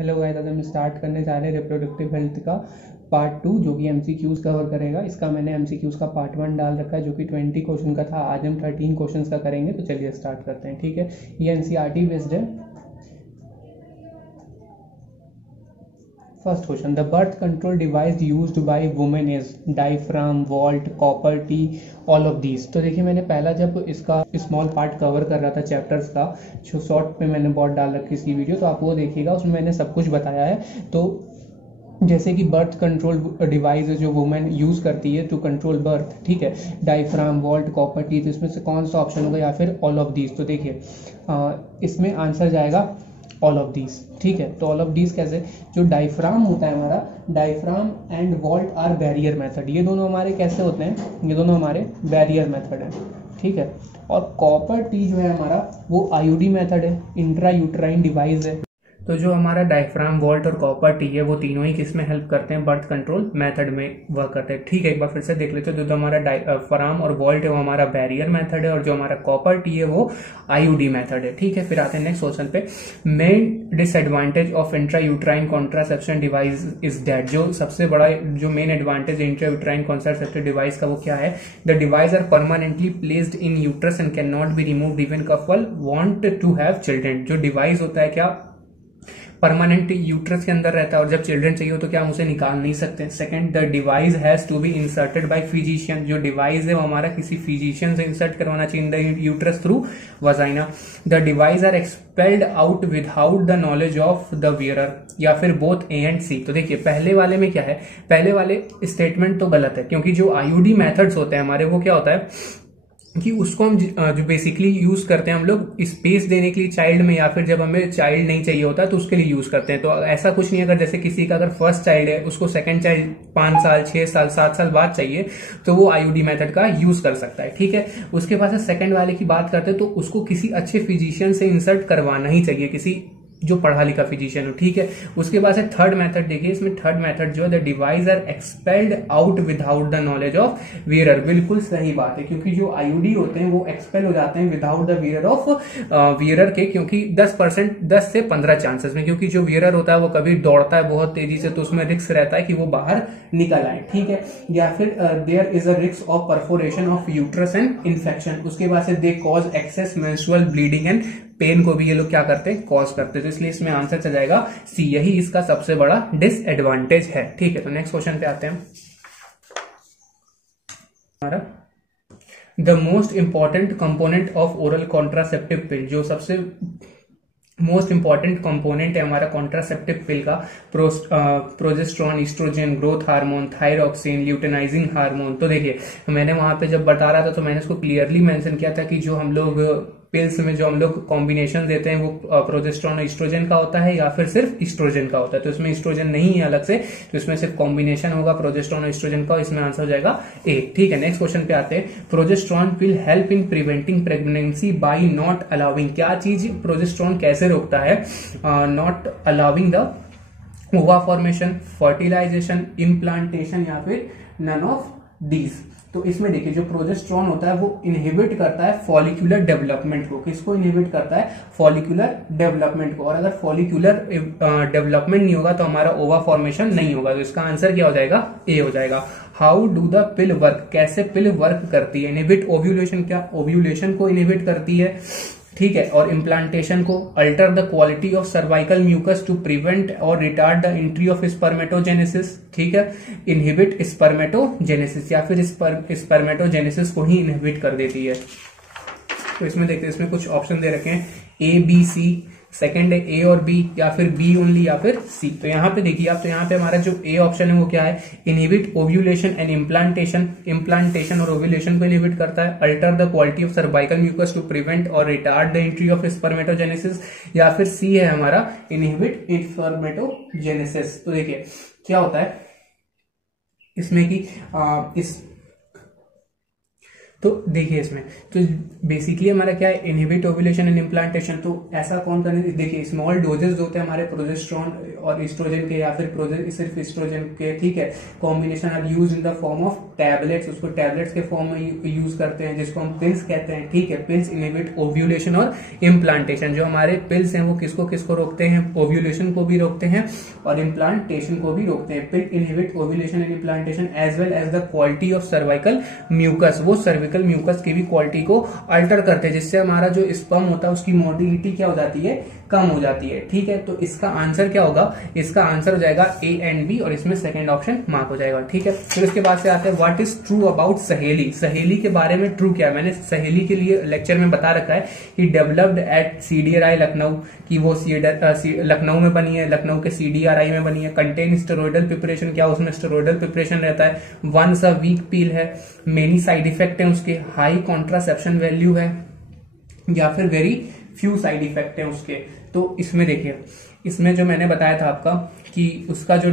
Hello guys, आज हम start करने जा रहे हैं रिप्रोडक्टिव हेल्थ का पार्ट 2 जो कि एमसीक्यूज कवर करेगा। इसका मैंने एमसीक्यूज का पार्ट 1 डाल रखा है जो कि 20 क्वेश्चन का था। आज हम 13 क्वेश्चंस का करेंगे, तो चलिए स्टार्ट करते हैं। ठीक है, ये एनसीईआरटी बेस्ड है। First question, the birth control device used by women is diaphragm, vault, copper T, all of these. तो देखिए, मैंने पहला जब इसका स्मॉल पार्ट कवर कर रहा था चैप्टर्स का, जो शॉर्ट पे मैंने बहुत डाल रखी इसकी वीडियो, तो आप वो देखिएगा, उसमें मैंने सब कुछ बताया है। तो जैसे कि बर्थ कंट्रोल डिवाइस जो वुमेन यूज करती है टू कंट्रोल बर्थ, ठीक है, डायफ्राम, वॉल्ट, कॉपर टी, तो इसमें से कौन सा ऑप्शन होगा, या फिर ऑल ऑफ दीज। तो देखिए, इसमें आंसर जाएगा ऑल ऑफ दीज। ठीक है, तो ऑल ऑफ दीज कैसे, जो डायफ्राम होता है हमारा, diaphragm and vault are barrier method, ये दोनों हमारे कैसे होते हैं, ये दोनों हमारे बैरियर मेथड है। ठीक है, और कॉपर टी जो है हमारा वो आईयूडी मेथड है, इंट्रा यूट्राइन डिवाइस है। तो जो हमारा डायफ्राम, वॉल्ट और कॉपर टी है, वो तीनों ही किस में हेल्प करते हैं, बर्थ कंट्रोल मेथड में वर्क करते हैं। ठीक है, एक बार फिर से देख लेते हैं। तो हमारा डायफ्राम और वॉल्ट है वो हमारा बैरियर मेथड है, और जो हमारा कॉपर टी है वो आईयूडी मेथड है। ठीक है, फिर आते हैं नेक्स्ट क्वेश्चन पे। Main disadvantage of intra uterine contraception device is that, जो सबसे बड़ा जो main advantage intra uterine contraceptive device का वो क्या है, the device are permanently placed in uterus and can not be removed even couple want to have children. जो device होता है क्या, परमानेंट यूट्रस के अंदर रहता है, और जब चिल्ड्रन चाहिए हो तो क्या हम उसे निकाल नहीं सकते। Second, the device has to be inserted by physician, जो डिवाइस है वो हमारा किसी फिजिशियन से इंसर्ट करवाना चाहिए in the uterus through vagina. The device are expelled out without the knowledge of the wearer, या फिर बोथ ए एंड सी। तो देखिए, पहले वाले में क्या है, पहले वाले स्टेटमेंट तो गलत है, क्योंकि जो आईयूडी मेथड्स होते हैं हमारे, वो क्या होता है कि उसको हम जो बेसिकली यूज करते हैं हम लोग स्पेस देने के लिए चाइल्ड में, या फिर जब हमें चाइल्ड नहीं चाहिए होता तो उसके लिए यूज करते हैं। तो ऐसा कुछ नहीं, अगर जैसे किसी का अगर फर्स्ट चाइल्ड है, उसको सेकंड चाइल्ड 5 साल, 6 साल, 7 साल बाद चाहिए, तो वो आईयूडी मेथड का यूज कर सकता है। ठीक है, उसके बाद सेकंड वाले की बात करते हैं, तो उसको किसी अच्छे फिजिशियन से इंसर्ट करवाना ही चाहिए, किसी जो पढ़ा लिखा फिजिशियन हो। ठीक है, उसके बाद से थर्ड मेथड देखिए, इसमें थर्ड मेथड जो है, the device are expelled out without the knowledge of wearer. बिल्कुल सही बात है, क्योंकि जो आईयूडी होते हैं वो एक्सपेल हो जाते हैं without the wearer of wearer के, क्योंकि 10% 10 से 15 चांसेस में, क्योंकि जो वियरर होता है वो कभी दौड़ता है बहुत तेजी से, तो उसमें रिस्क रहता है कि वो बाहर निकल आए। ठीक है, या फिर there is a risk of perforation of uterus and infection. उसके बाद से they cause excess menstrual bleeding and pain को भी ये लोग क्या करते हैं, कॉज करते हैं। तो इसलिए इसमें आंसर चल जाएगा सी, यही इसका सबसे बड़ा डिसएडवांटेज है। ठीक है, तो नेक्स्ट क्वेश्चन पे आते हैं। हमारा the most important component of oral contraceptive पिल, जो सबसे मोस्ट इंपॉर्टेंट कंपोनेंट है हमारा कॉन्ट्रासेप्टिव पिल का, progesterone, oestrogen, growth hormone, thyroxine, luteinising hormone. तो देखिए, मैंने वहां पे जब बता रहा था तो मैंने इसको क्लियरली मेंशन किया था कि जो हम लोग पिल्स में जो हम लोग कॉम्बिनेशन देते हैं वो प्रोजेस्टेरॉन और ईस्ट्रोजन का होता है, या फिर सिर्फ ईस्ट्रोजन का होता है। तो इसमें ईस्ट्रोजन नहीं है अलग से, तो इसमें सिर्फ कॉम्बिनेशन होगा प्रोजेस्टेरॉन और ईस्ट्रोजन का, इसमें आंसर हो जाएगा ए। ठीक है, नेक्स्ट क्वेश्चन पे आते हैं। Progesterone will help in preventing pregnancy bye not allowing, क्या चीज प्रोजेस्टेरॉन कैसे रोकता है, नॉट अलाउिंग द ओवा फॉर्मेशन, फर्टिलाइजेशन, इम्प्लांटेशन, या फिर नन ऑफ दीज। तो इसमें देखिए, जो प्रोजेस्टेरॉन होता है वो इनहिबिट करता है फॉलिक्यूलर डेवलपमेंट को। किसको इनहिबिट करता है, फॉलिक्यूलर डेवलपमेंट को। और अगर फॉलिक्यूलर डेवलपमेंट नहीं होगा तो हमारा ओवा फॉर्मेशन नहीं होगा। तो इसका आंसर क्या हो जाएगा, ए हो जाएगा। How do the pill work, कैसे पिल वर्क करती है, इनहिबिट ओव्यूलेशन, क्या ओव्यूलेशन को इनहिबिट करती है। ठीक है, और इम्प्लांटेशन को, alter the quality of cervical mucus to prevent और retard the entry of spermatogenesis. ठीक है, इनहिबिट स्पर्मेटोजेनेसिस, या फिर स्पर्मेटोजेनेसिस को ही इनहिबिट कर देती है। तो इसमें देखते हैं, इसमें कुछ ऑप्शन दे रखे हैं, ए, बी, सी। सेकंड है ए और बी, या फिर बी ओनली, या फिर सी। तो यहाँ पे देखिए आप, तो यहाँ पे हमारा जो ए ऑप्शन है वो क्या है, inhibit ovulation and implantation. Implantation और ओव्यूलेशन को इनहिबिट करता है। Alter the quality of cervical mucus to prevent और retard the entry of spermatogenesis, या फिर सी है हमारा इनहिबिट स्पर्मेटोजेनेसिस। तो देखिए क्या होता है इसमें कि इस तो देखिए इसमें तो बेसिकली हमारा क्या है, इनहिबिट ओव्यूलेशन एंड इम्प्लांटेशन। तो ऐसा कौन करने, देखिए स्मॉल डोजेस होते हैं हमारे प्रोजेस्टेरोन और एस्ट्रोजन के, या फिर सिर्फ एस्ट्रोजन के, ठीक है, combination are use in the form of tablets, उसको टैबलेट्स के फॉर्म में यूज करते हैं, जिसको हम पिल्स कहते हैं, ठीक है। पिल्स इनहिबिट ओव्यूलेशन और इम्प्लांटेशन। जो हमारे पिल्स हैं वो किसको किसको रोकते हैं, ओव्यूलेशन को भी रोकते हैं और इम्प्लांटेशन को भी रोकते हैं। Pill inhibit ovulation and implantation as well as the quality of cervical mucus. वो सर्विकल म्यूकस की भी क्वालिटी को अल्टर करते हैं, जिससे हमारा जो स्पर्म होता है उसकी मोटिलिटी क्या हो जाती है, कम हो जाती है, ठीक है। तो इसका आंसर क्या होगा, इसका आंसर हो जाएगा ए एंड बी, और इसमें सेकंड ऑप्शन मार्क हो जाएगा, ठीक है। फिर उसके बाद से आते हैं व्हाट इज ट्रू अबाउट सहेली। सहेली के बारे में ट्रू क्या है, मैंने सहेली के लिए लेक्चर में बता रखा है कि डेवलप्ड एट सीडीआरआई लखनऊ, की वो लखनऊ में बनी है, लखनऊ के सीडीआरआई में बनी है। कंटेन स्टेरॉइडल प्रिपरेशन, क्या उसमें स्टेरॉइडल प्रिपरेशन रहता है। वंस अ वीक पील है, मेनी साइड इफेक्ट है उसके, हाई कॉन्ट्रासेप्शन वैल्यू है, या फिर वेरी फ्यू साइड इफेक्ट है उसके। तो इसमें देखिए, इसमें जो मैंने बताया था आपका कि उसका जो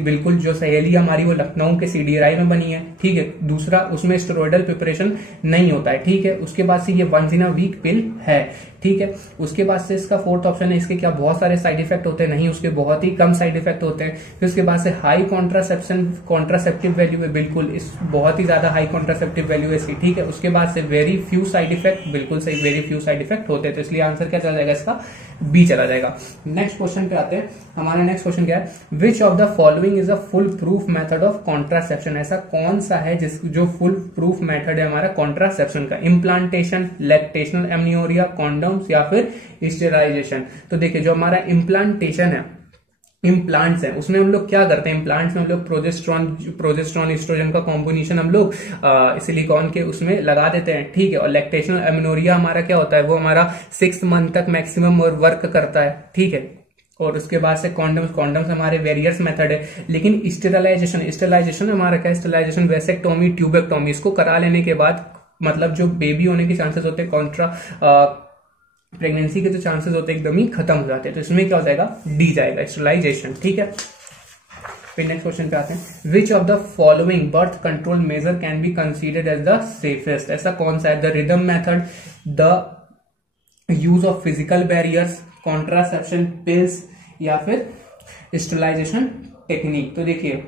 बिल्कुल जो सहेली हमारी वो लखनऊ के सीडीआरआई में बनी है, ठीक है। दूसरा उसमें स्टेरॉइडल प्रिपरेशन नहीं होता है, ठीक है। उसके बाद से ये वंस इन अ वीक पिल है, ठीक है। उसके बाद से इसका फोर्थ ऑप्शन है, इसके क्या बहुत सारे साइड इफेक्ट होते हैं, नहीं, उसके बहुत ही कम साइड इफेक्ट होते हैं। फिर उसके बाद से हाई कॉन्ट्रासेप्टिव वैल्यू है, बिल्कुल इस बहुत ही ज्यादा हाई कॉन्ट्रासेप्टिव वैल्यू है इसकी, ठीक है। उसके बाद से वेरी फ्यू साइड इफेक्ट, बिल्कुल सही, वेरी फ्यू साइड इफेक्ट होते हैं। तो इसलिए आंसर क्या चला जाएगा, इसका बी चला जाएगा। नेक्स्ट क्वेश्चन पे आते हैं। हमारा नेक्स्ट क्वेश्चन क्या है, विच of the following is a full proof method of contraception. ऐसा कौन सा है जो फुल प्रूफ मेथड है हमारा कॉन्ट्रासेप्शन का, इम्प्लांटेशन, लैक्टेशनल एमनियोरिया, कॉन्डोम्स, या फिर स्टेराइजेशन। तो देखिए जो हमारा इम्प्लांटेशन है, इम्प्लांट्स है, उसमें हम लोग क्या करते हैं, इम्प्लांट्स में हम लोग प्रोजेस्टेरोन एस्ट्रोजन का कॉम्बिनेशन हम लोग सिलिकॉन के उसमें लगा देते हैं, ठीक है। और लैक्टेशनल एमनियोरिया हमारा क्या होता है, वो हमारा 6 मंथ तक मैक्सिमम वर्क करता है, ठीक है। और उसके बाद से कॉन्डम्स हमारे वेरियस मेथड है। लेकिन स्टेरिलाइजेशन हमारा क्या है, स्टेरिलाइजेशन, वेसेक्टोमी, ट्यूबेक्टोमी, इसको करा लेने के बाद मतलब जो बेबी होने के चांसेस होते हैं, प्रेगनेंसी के जो चांसेस होते हैं एकदम ही खत्म हो जाते हैं। तो इसमें क्या हो जाएगा, डी जाएगा, स्टेरिलाइजेशन, ठीक है। फिर नेक्स्ट क्वेश्चन पे आते हैं, which of the following birth control measure can be considered as the safest. ऐसा कौन सा है, the rhythm method, the use of physical barriers, contraception, pills, या फिर स्टेरिलाइजेशन टेक्निक। तो देखिए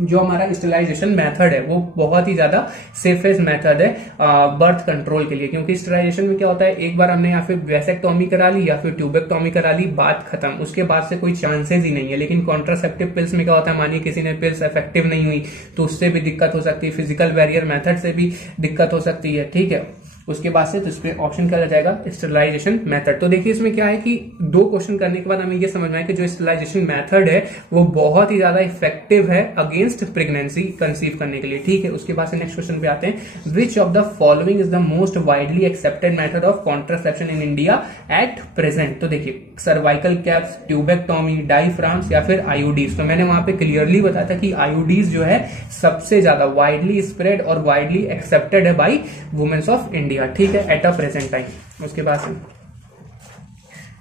जो हमारा स्टेरिलाइजेशन मेथड है वो बहुत ही ज्यादा सेफेस्ट मेथड है बर्थ कंट्रोल के लिए, क्योंकि स्टेरिलाइजेशन में क्या होता है, एक बार हमने या फिर वेसेक्टोमी करा ली या फिर ट्यूबेक्टोमी करा ली, बात खत्म, उसके बाद से कोई चांसेस ही नहीं है। लेकिन कॉन्ट्रासेप्टिव पिल्स में क्या होता है, मानिए किसी ने पिल्स इफेक्टिव नहीं हुई तो उससे भी दिक्कत हो सकती है, फिजिकल बैरियर मेथड से भी दिक्कत हो सकती है, ठीक है। उसके बाद से तो इस पे ऑप्शन क्या जाएगा, स्टेरिलाइजेशन मेथड। तो देखिए इसमें क्या है कि 2 क्वेश्चन करने के बाद हमें ये समझ में आया कि जो स्टेरिलाइजेशन मेथड है वो बहुत ही ज्यादा इफेक्टिव है अगेंस्ट प्रेगनेंसी कंसीव करने के लिए, ठीक है। उसके बाद से नेक्स्ट क्वेश्चन पे आते हैं, which of the following is the most widely accepted method of contraception in India at present. तो देखिए सर्वाइकल कैप्स, ट्यूबेक्टोमी, डायफ्राम्स, या फिर आईयूडीज। तो मैंने वहां पे क्लियरली बताया था कि आईयूडीज जो है सबसे ज्यादा वाइडली स्प्रेड और वाइडली एक्सेप्टेड है बाई वुमेन्स ऑफ इंडिया, ठीक है, एट अ प्रेजेंट टाइम। उसके बाद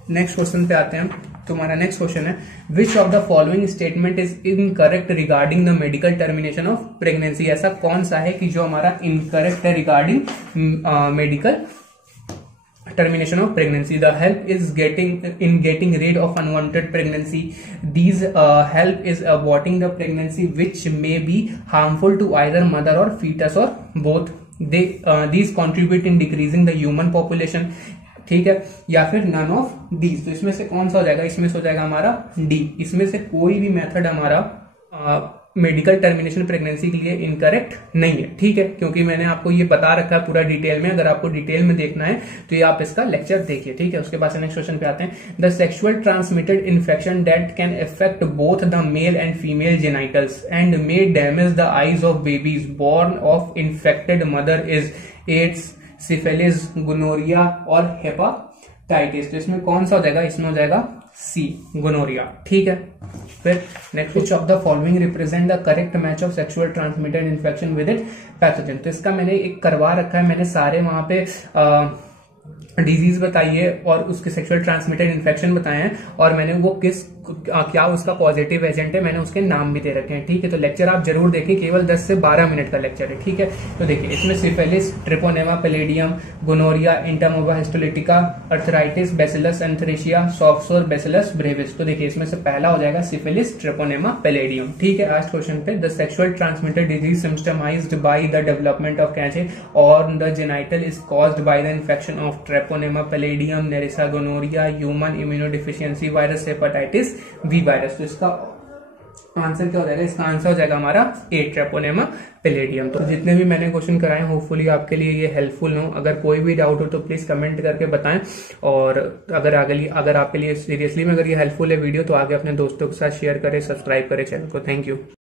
नेक्स्ट क्वेश्चन पे आते हैं। तुम्हारा नेक्स्ट क्वेश्चन है, विच of the following statement is incorrect regarding the medical termination of pregnancy. ऐसा कौन सा है कि जो हमारा इनकरेक्ट है regarding medical termination of pregnancy. The help is getting rid of unwanted pregnancy. These help is aborting the pregnancy which may be harmful to either mother or fetus or both. These contribute in decreasing the human population, ठीक है, या फिर none of these. तो इसमें से कौन सा हो जाएगा, इसमें से हो जाएगा हमारा डी। इसमें से कोई भी मेथड हमारा मेडिकल टर्मिनेशन प्रेगनेंसी के लिए इनकरेक्ट नहीं है, ठीक है, क्योंकि मैंने आपको ये बता रखा है पूरा डिटेल में। अगर आपको डिटेल में देखना है तो ये आप इसका लेक्चर देखिए, ठीक है। उसके बाद नेक्स्ट क्वेश्चन पे आते हैं, the sexual transmitted infection that can affect both the male and female genitals and may damage the eyes of babies born of infected mother is AIDS, syphilis, gonorrhoea और hepatitis. तो इसमें कौन सा हो जाएगा, इसमें हो जाएगा सी, गोनोरिया, ठीक है। फिर next, which of the following represent the correct match of sexual transmitted infection with it pathogen. तो इसका मैंने एक करवा रखा है, मैंने सारे वहां पे डिजीज बताई है और उसके सेक्सुअल ट्रांसमिटेड इन्फेक्शन बताए हैं, और मैंने वो किस क्या उसका पॉजिटिव एजेंट है, मैंने उसके नाम भी दे रखे हैं। ठीक है, तो लेक्चर आप जरूर देखें, केवल 10 से 12 मिनट का लेक्चर है। ठीक है, तो देखिए इसमें syphilis, treponema pallidum, gonorrhoea, entamoeba histolytica, arthritis, bacillus anthracis, soft sore, bacillus brevis. तो देखिए इसमें से पहला हो जाएगा सिफिलिस, ट्रिपोनेमा पैलिडियम। ठीक है, लास्ट क्वेश्चन पे, the sexual transmitted disease symptomized by the development of कैंचे और the genital is caused by the infection of treponema pallidum, नेरिसा, gonorrhoea, human immunodeficiency virus, hepatitis B virus. तो इसका answer क्या हो जाएगा? इसका आंसर हो जाएगा हमारा ए, ट्रिपोनेमा पैलिडियम। तो जितने भी मैंने क्वेश्चन कराए होपफुली आपके लिए ये हेल्पफुल हो। अगर कोई भी डाउट हो तो प्लीज कमेंट करके बताएं, और अगर आपके लिए सीरियसली में अगर ये हेल्पफुल है वीडियो तो आगे अपने दोस्तों के साथ शेयर करें, सब्सक्राइब करें चैनल को। Thank you.